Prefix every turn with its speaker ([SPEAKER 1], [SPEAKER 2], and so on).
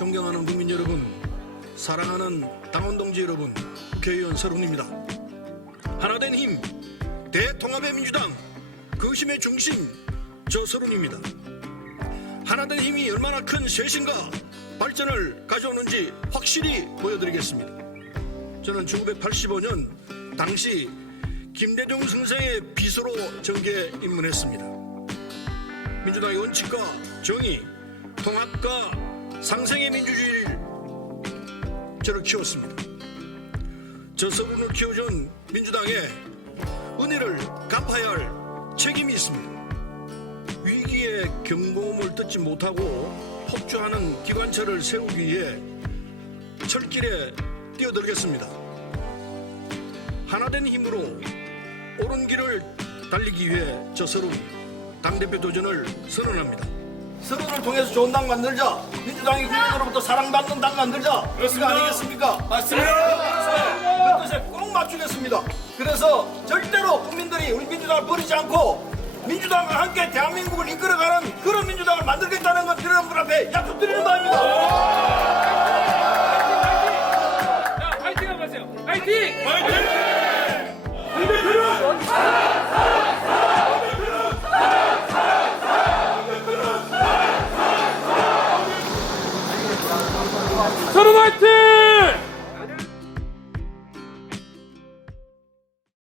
[SPEAKER 1] 존경하는 국민 여러분, 사랑하는 당원 동지 여러분, 국회의원 서른입니다. 하나된 힘, 대통합의 민주당, 그 힘의 중심, 저 서른입니다. 하나된 힘이 얼마나 큰 쇄신과 발전을 가져오는지 확실히 보여드리겠습니다. 저는 1985년 당시 김대중 선생의 비서로 정계에 입문했습니다. 민주당의 원칙과 정의, 통합과 상생의 민주주의를 저를 키웠습니다. 저 서른을 키워준 민주당의 은혜를 갚아야 할 책임이 있습니다. 위기의 경고음을 듣지 못하고 폭주하는 기관차를 세우기 위해 철길에 뛰어들겠습니다. 하나된 힘으로 옳은 길을 달리기 위해 저 서른 당대표 도전을 선언합니다. 서른을 통해서 좋은 당 만들자. 민주당이 국민으로부터 사랑받는 당 만들자. 그렇습니다. 아니겠습니까? 맞습니다. 그 뜻에 꼭 맞추겠습니다. 그래서 절대로 국민들이 우리 민주당을 버리지 않고 민주당과 함께 대한민국을 이끌어가는 그런 민주당을 만들겠다는 것 여러분 앞에 약속드리는 서른 화이팅!